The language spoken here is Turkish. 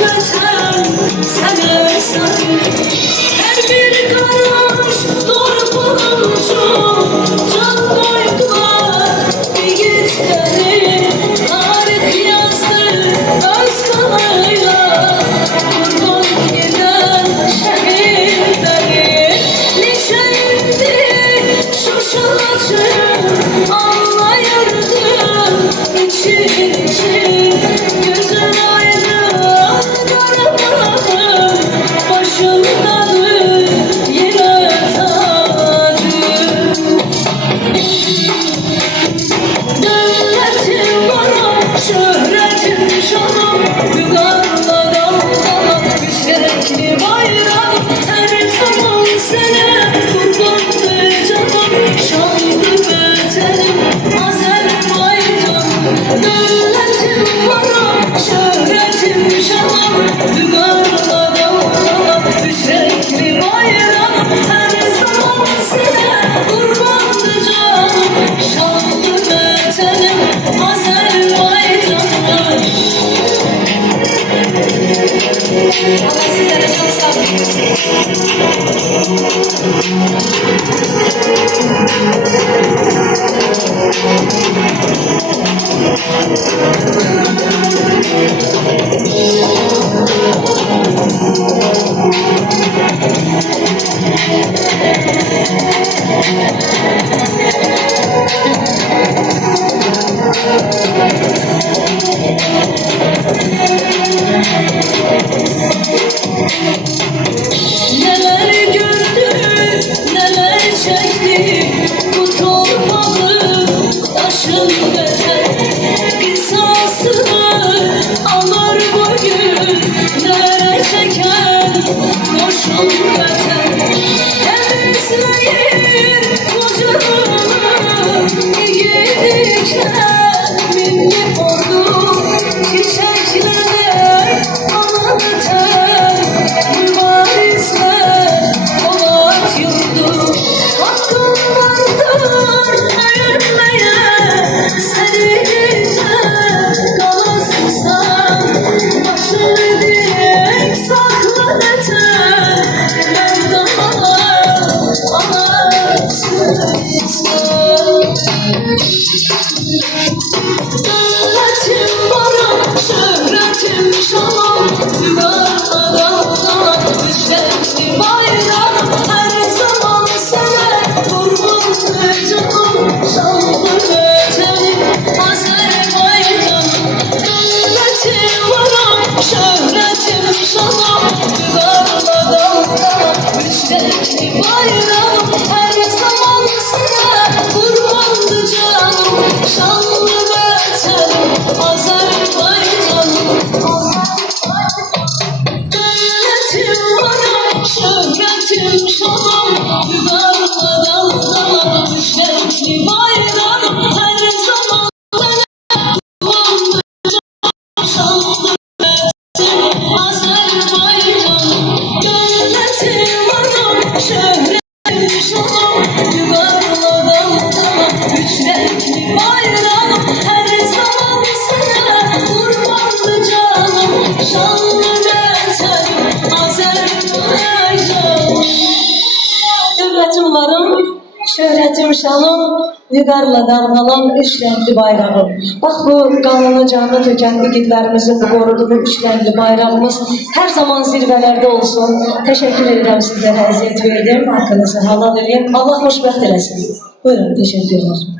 vətən sənə sahib. Hər bir qarış torpağım üçün can qoydular yiğitləri. Tarix yazdı öz qanıyla qurban gedən şəhidləri. Neçə ildir Şuşaçı anlayırdım için gözün aydın Qarabağım başımdadır yine tacı. Devletim varam, şöhretim şanım, yukarıda dalgalan yüksəkli bayram. Her zaman sana kurbandır canım, şanlı vətənim Azərbaycan. Devletim varam, şöhretim şanım, yukarıda dalgalan yüksəkli bayram. Her zaman sana kurbandır canım, şanlı vətənim Azərbaycan. Allah sizlere çok sağ Neler gördük, neler çektik, bu torpağı taşın vətən. Qisasını alır bugün, nərə çəkən boşun vətən. Temizləyir qocalığını yiğidiklər, milli ordu çiçəklər ana vətən. Mübarizlər Polat yurdu, hakkın vardır öyünməyə. Sen elimdə qalasınsan, başını dik sakla vətən. Mərdanlar anasınsan. Devletim varam, şöhretim şanım, yukarıda dalgalan yüksəkli bayram. Her zaman sana kurbandır canım, şanlı vətənim Azərbaycan. Devletim varam, şöhretim şanım, yukarıda dalgalan yüksəkli bayram. Her zaman sana kurbandır canım, şanlı vətənim Azərbaycan. Devletim varam, şöhretim şanım, yukarıda dalgalan yüksəkli bayram. Her zaman kurbandır şanlı vətənim Azərbaycan. Devletim varam, şöhretim şanım, yukarıda dalgalan yüksəkli bayram. Her zaman sana kurbandır canım, şanlı vətənim Azərbaycan. Devletim varım, şöhretim şanım, yukarıda dalgalan üç renkli bayrağım. Bak bu kanını canlı töken igidlərimizin bu koruduğu üç renkli bayrağımız her zaman zirvelerde olsun. Teşekkür ederim sizlere, əziyyət verdim. Hakkınızı halal edin. Allah xoşbəxt eləsin. Buyurun, teşekkürler.